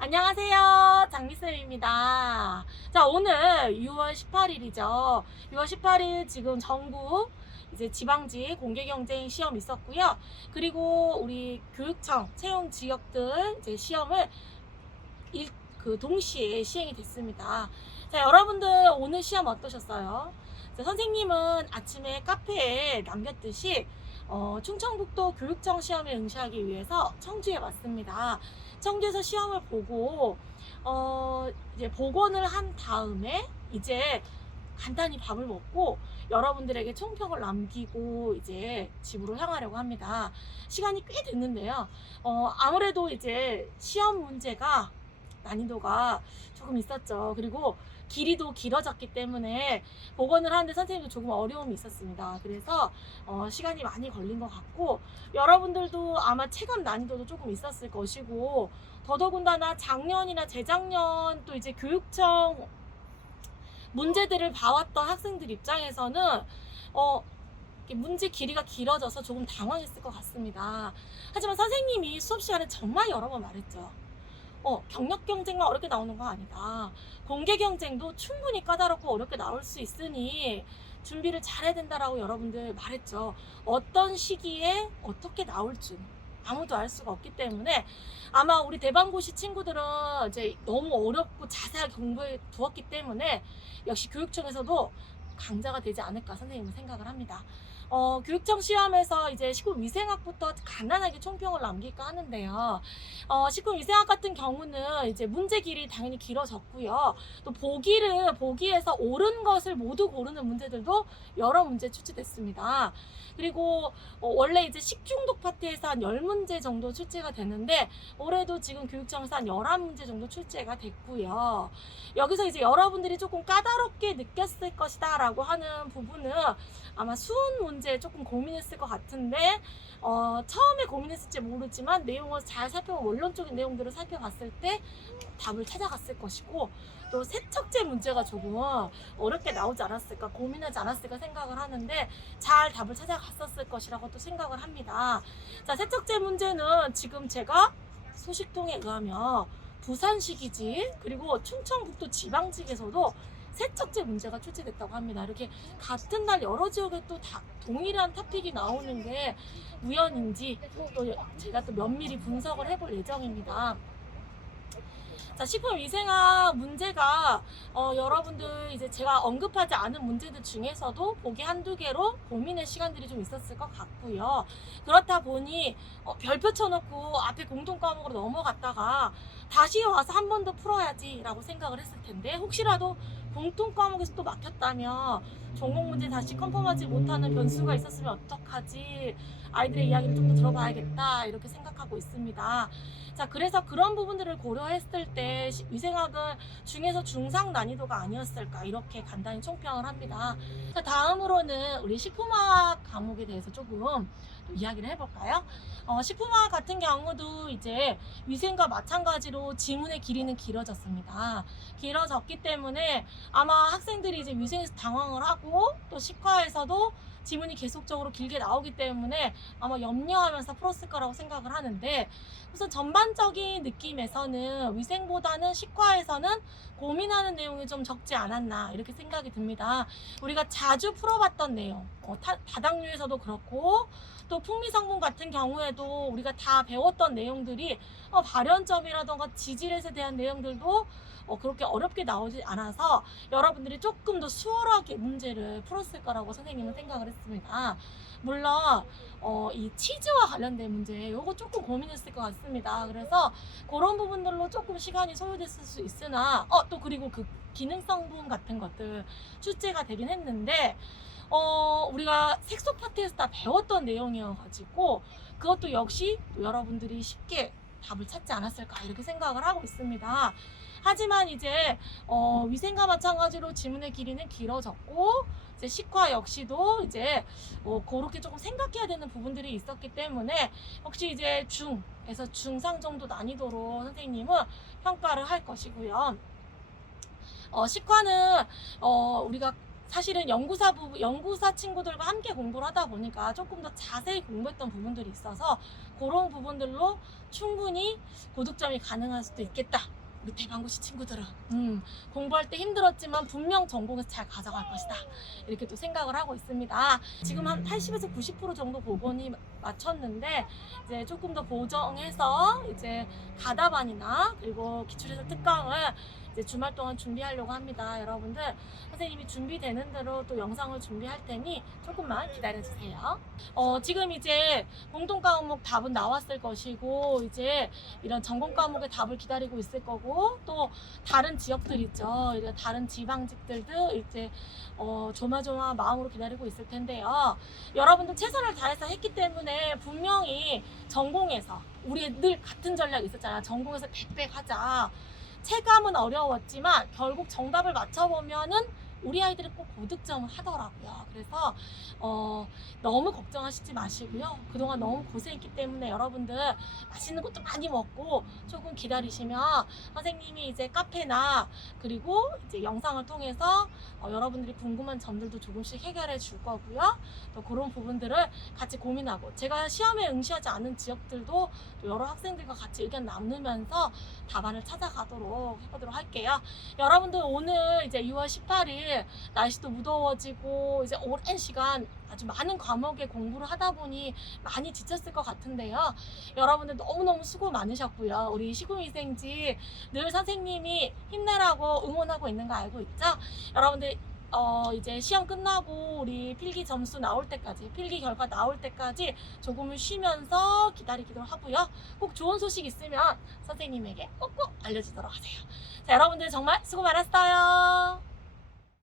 안녕하세요. 장미쌤입니다. 자, 오늘 6월 18일이죠. 6월 18일 지금 전국 이제 지방지 공개 경쟁 시험 있었고요. 그리고 우리 교육청 채용 지역들 이제 시험을 일, 그 동시에 시행이 됐습니다. 자, 여러분들 오늘 시험 어떠셨어요? 자, 선생님은 아침에 카페에 남겼듯이 어, 충청북도 교육청 시험에 응시하기 위해서 청주에 왔습니다. 청주에서 시험을 보고 어, 이제 복원을 한 다음에 이제 간단히 밥을 먹고 여러분들에게 총평을 남기고 이제 집으로 향하려고 합니다. 시간이 꽤 됐는데요. 어, 아무래도 이제 시험 문제가 난이도가 조금 있었죠. 그리고 길이도 길어졌기 때문에 복원을 하는데 선생님도 조금 어려움이 있었습니다. 그래서 어, 시간이 많이 걸린 것 같고 여러분들도 아마 체감 난이도도 조금 있었을 것이고 더더군다나 작년이나 재작년 또 이제 교육청 문제들을 봐왔던 학생들 입장에서는 어, 문제 길이가 길어져서 조금 당황했을 것 같습니다. 하지만 선생님이 수업 시간에 정말 여러 번 말했죠. 어, 경력 경쟁만 어렵게 나오는 거 아니다. 공개 경쟁도 충분히 까다롭고 어렵게 나올 수 있으니 준비를 잘해야 된다라고 여러분들 말했죠. 어떤 시기에 어떻게 나올 줄 아무도 알 수가 없기 때문에 아마 우리 대방고시 친구들은 이제 너무 어렵고 자세하게 공부해 두었기 때문에 역시 교육청에서도 강자가 되지 않을까 선생님은 생각을 합니다. 어, 교육청 시험에서 이제 식품위생학부터 간단하게 총평을 남길까 하는데요. 어, 식품위생학 같은 경우는 이제 문제 길이 당연히 길어졌고요. 또 보기를 보기에서 옳은 것을 모두 고르는 문제들도 여러 문제 출제됐습니다. 그리고 어, 원래 이제 식중독 파트에서 한 10문제 정도 출제가 됐는데 올해도 지금 교육청에서 한 11문제 정도 출제가 됐고요. 여기서 이제 여러분들이 조금 까다롭게 느꼈을 것이다 라고 하는 부분은 아마 수은 문제 에 조금 고민했을 것 같은데 어, 처음에 고민했을지 모르지만 내용을 잘 살펴보 원론적인 내용들을 살펴봤을 때 답을 찾아갔을 것이고 또 세척제 문제가 조금 어렵게 나오지 않았을까 고민하지 않았을까 생각을 하는데 잘 답을 찾아갔었을 것이라고 또 생각을 합니다. 자 세척제 문제는 지금 제가 소식통에 의하면 부산시기지 그리고 충청북도 지방직에서도 세척제 문제가 출제됐다고 합니다. 이렇게 같은 날 여러 지역에 또 다 동일한 토픽이 나오는 게 우연인지 또 제가 또 면밀히 분석을 해볼 예정입니다. 자, 식품위생학 문제가 어, 여러분들 이제 제가 언급하지 않은 문제들 중에서도 보기 한두 개로 고민의 시간들이 좀 있었을 것 같고요. 그렇다 보니 어, 별표 쳐놓고 앞에 공통 과목으로 넘어갔다가 다시 와서 한 번 더 풀어야지라고 생각을 했을 텐데 혹시라도 공통 과목에서 또 막혔다면 전공 문제 다시 컨펌하지 못하는 변수가 있었으면 어떡하지 아이들의 이야기를 좀 더 들어봐야겠다 이렇게 생각하고 있습니다. 자 그래서 그런 부분들을 고려했을 때 시- 위생학은 중에서 중상 난이도가 아니었을까 이렇게 간단히 총평을 합니다. 자 다음으로는 우리 식품화학 과목에 대해서 조금 또 이야기를 해볼까요? 어, 식품화학 같은 경우도 이제 위생과 마찬가지로 지문의 길이는 길어졌습니다. 길어졌기 때문에 아마 학생들이 이제 위생에서 당황을 하고 또 식과에서도 지문이 계속적으로 길게 나오기 때문에 아마 염려하면서 풀었을 거라고 생각을 하는데 우선 전반적인 느낌에서는 위생보다는 식과에서는 고민하는 내용이 좀 적지 않았나 이렇게 생각이 듭니다. 우리가 자주 풀어봤던 내용, 어, 타- 다당류에서도 그렇고 또 풍미 성분 같은 경우에도 우리가 다 배웠던 내용들이 어, 발연점이라던가 지질에 대한 내용들도 어, 그렇게 어렵게 나오지 않아서 여러분들이 조금 더 수월하게 문제를 풀었을 거라고 선생님은 생각을 했습니다. 물론 어, 이 치즈와 관련된 문제 요거 조금 고민했을 것 같습니다. 그래서 그런 부분들로 조금 시간이 소요됐을 수 있으나 어, 또 그리고 그 기능 성분 같은 것들 출제가 되긴 했는데 어, 우리가 색소 파트에서 다 배웠던 내용이어가지고 그것도 역시 또 여러분들이 쉽게 답을 찾지 않았을까 이렇게 생각을 하고 있습니다. 하지만 이제 어, 위생과 마찬가지로 지문의 길이는 길어졌고 이제 식과 역시도 이제 어, 그렇게 조금 생각해야 되는 부분들이 있었기 때문에 혹시 이제 중에서 중상 정도 난이도로 선생님은 평가를 할 것이고요. 어, 식과는 어, 우리가 사실은 연구사 부 연구사 친구들과 함께 공부를 하다 보니까 조금 더 자세히 공부했던 부분들이 있어서 그런 부분들로 충분히 고득점이 가능할 수도 있겠다. 우리 대방고시 친구들은 음, 공부할 때 힘들었지만 분명 전공에서 잘 가져갈 것이다. 이렇게 또 생각을 하고 있습니다. 지금 한 80에서 90% 정도 복원이 맞췄는데 이제 조금 더 보정해서 이제 가다반이나 그리고 기출해설 특강을 이제 주말 동안 준비하려고 합니다. 여러분들 선생님이 준비되는 대로 또 영상을 준비할 테니 조금만 기다려 주세요. 어, 지금 이제 공통 과목 답은 나왔을 것이고 이제 이런 전공 과목의 답을 기다리고 있을 거고 또 다른 지역들 있죠. 이제 다른 지방직들도 이제 어, 조마조마 마음으로 기다리고 있을 텐데요. 여러분들 최선을 다해서 했기 때문에 분명히 전공에서 우리 늘 같은 전략 있었잖아. 전공에서 백백 하자. 체감은 어려웠지만 결국 정답을 맞춰보면은 우리 아이들이 꼭 고득점을 하더라고요. 그래서 어, 너무 걱정하시지 마시고요. 그동안 너무 고생했기 때문에 여러분들 맛있는 것도 많이 먹고 조금 기다리시면 선생님이 이제 카페나 그리고 이제 영상을 통해서 어, 여러분들이 궁금한 점들도 조금씩 해결해 줄 거고요. 또 그런 부분들을 같이 고민하고 제가 시험에 응시하지 않은 지역들도 또 여러 학생들과 같이 의견 나누면서 답안을 찾아가도록 해보도록 할게요. 여러분들 오늘 이제 6월 18일 날씨도 무더워지고 이제 오랜 시간 아주 많은 과목에 공부를 하다 보니 많이 지쳤을 것 같은데요. 여러분들 너무너무 수고 많으셨고요. 우리 시구미생지 늘 선생님이 힘내라고 응원하고 있는 거 알고 있죠? 여러분들 어 이제 시험 끝나고 우리 필기 점수 나올 때까지 필기 결과 나올 때까지 조금은 쉬면서 기다리기도 하고요. 꼭 좋은 소식 있으면 선생님에게 꼭꼭 알려주도록 하세요. 자 여러분들 정말 수고 많았어요.